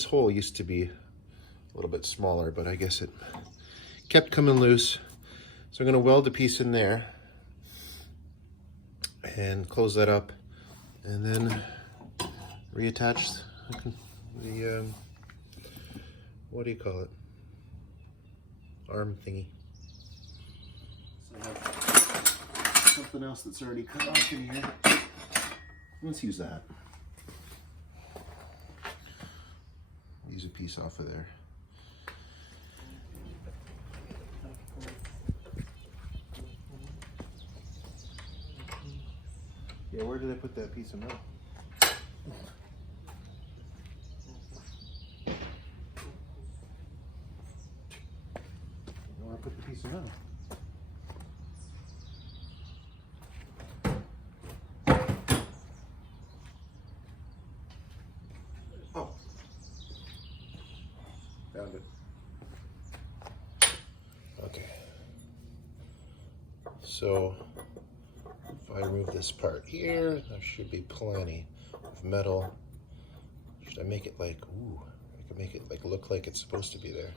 This hole used to be a little bit smaller, but I guess it kept coming loose. So I'm going to weld a piece in there and close that up, and then reattach the what do you call it? Arm thingy. So I have something else that's already cut off in here. Let's use that. Use a piece off of there. Yeah, where did I put that piece of metal? Where I put the piece of metal? Oh, found it. Okay. So if I remove this part here, there should be plenty of metal. Should I make it like, ooh, I could make it like look like it's supposed to be there.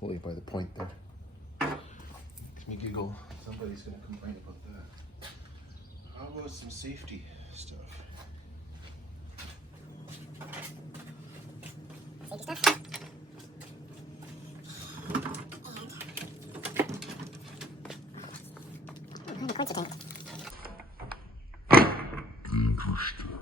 Only by the point there. Makes me giggle. Somebody's gonna complain about that. How about some safety stuff? Safety stuff. And the cords are tangled. Dangerous stuff.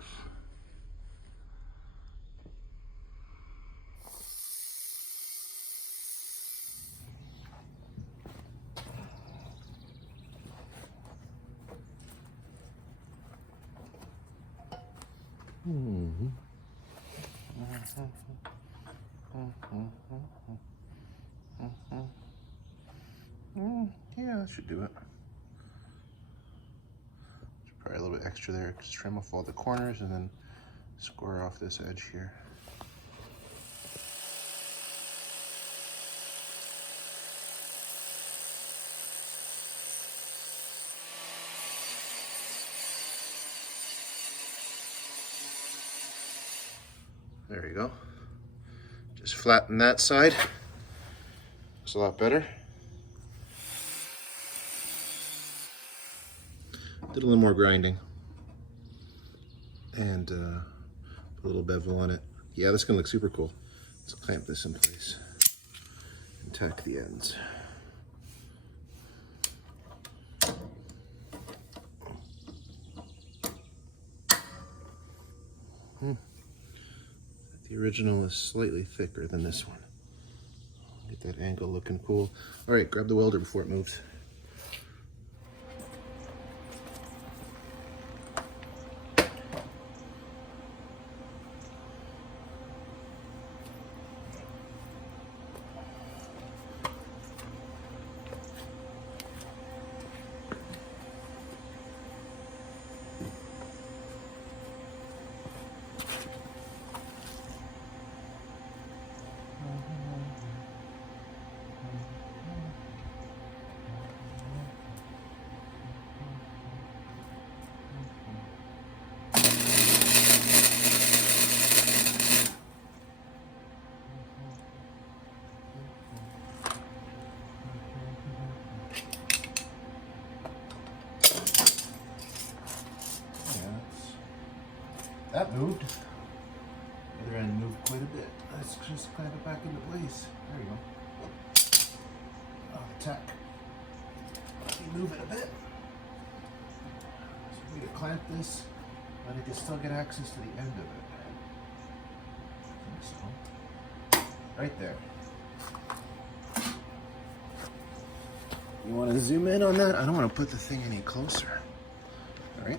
Yeah, that should do it. Probably a little bit extra there. Just trim off all the corners and then square off this edge here. There you go. Just flatten that side. Looks a lot better. Did a little more grinding. And put a little bevel on it. Yeah, that's gonna look super cool. Let's clamp this in place and tack the ends. The original is slightly thicker than this one. Get that angle looking cool. All right, grab the welder before it moves. That moved. The other end moved quite a bit. Let's just clamp it back into place. There you go. Tack. You move it a bit. So we can clamp this, but it can still get access to the end of it. I think so. Right there. You want to zoom in on that? I don't want to put the thing any closer. All right.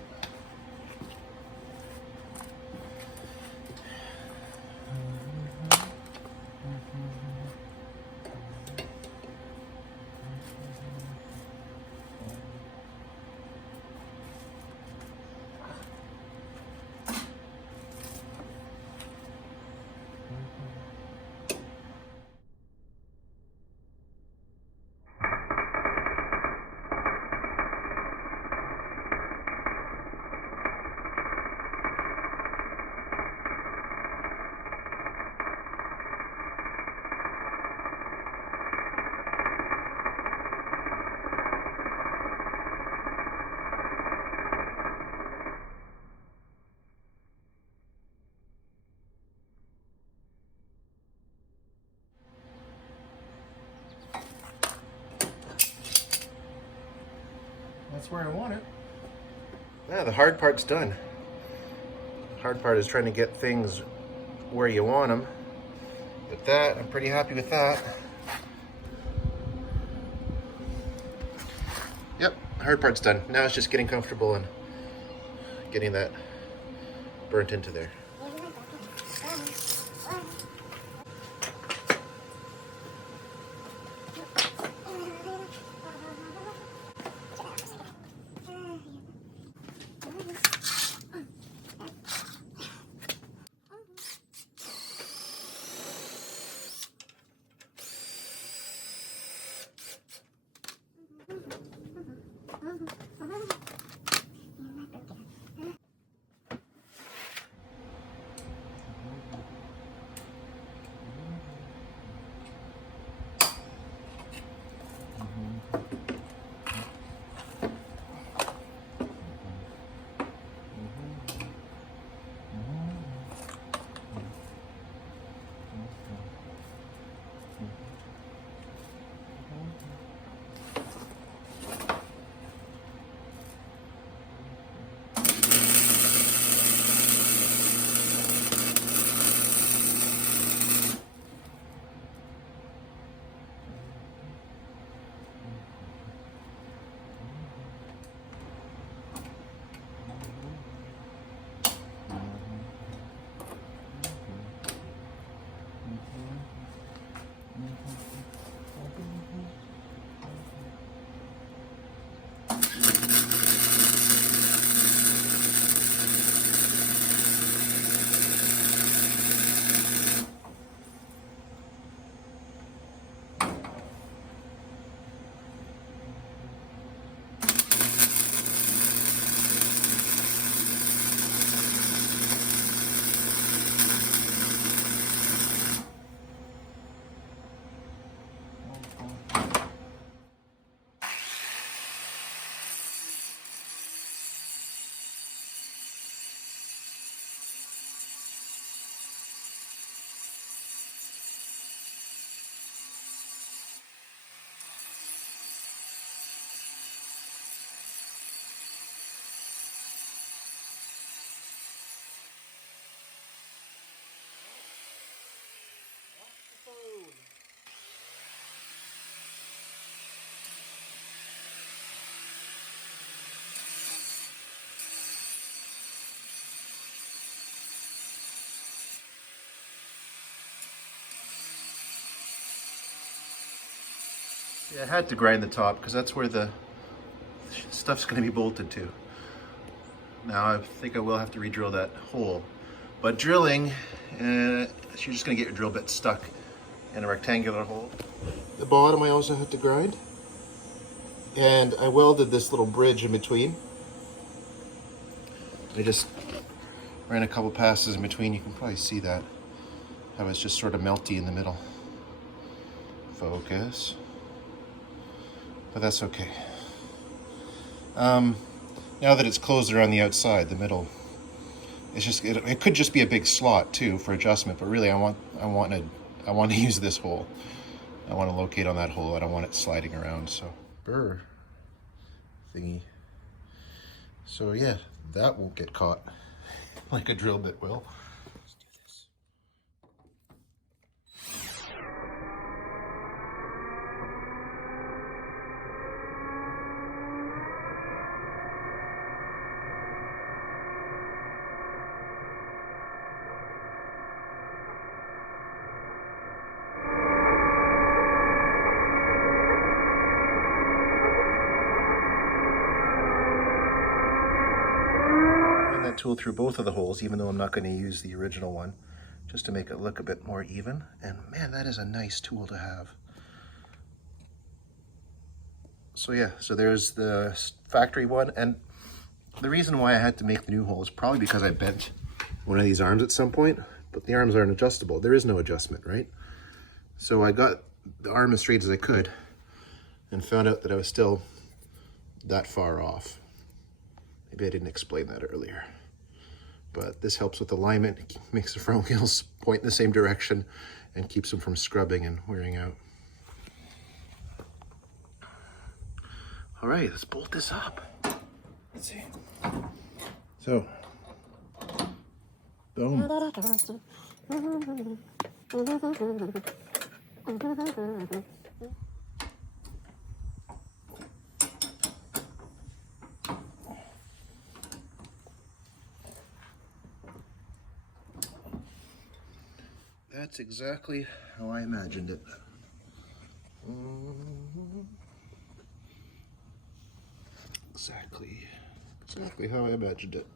That's where I want it. Yeah, the hard part's done. The hard part is trying to get things where you want them. With that, I'm pretty happy with that. Yep, hard part's done. Now it's just getting comfortable and getting that burnt into there. Yeah, I had to grind the top because that's where the stuff's going to be bolted to. Now I think I will have to re-drill that hole. But drilling, you're just going to get your drill bit stuck in a rectangular hole. The bottom I also had to grind. And I welded this little bridge in between. I just ran a couple passes in between. You can probably see that. How it's just sort of melty in the middle. Focus. But that's okay. Now that it's closed around the outside, the middle, it's just it could just be a big slot too for adjustment. But really, I want to use this hole. I want to locate on that hole. I don't want it sliding around. So burr thingy. So yeah, that won't get caught like a drill bit will. That tool through both of the holes, even though I'm not going to use the original one, just to make it look a bit more even. And man, that is a nice tool to have. So yeah, so there's the factory one, and the reason why I had to make the new hole is probably because I bent one of these arms at some point, but the arms aren't adjustable. There is no adjustment, right? So I got the arm as straight as I could and found out that I was still that far off. Maybe I didn't explain that earlier. But this helps with alignment, it makes the front wheels point in the same direction and keeps them from scrubbing and wearing out. All right, let's bolt this up. Let's see. So, boom. That's exactly how I imagined it. Exactly how I imagined it.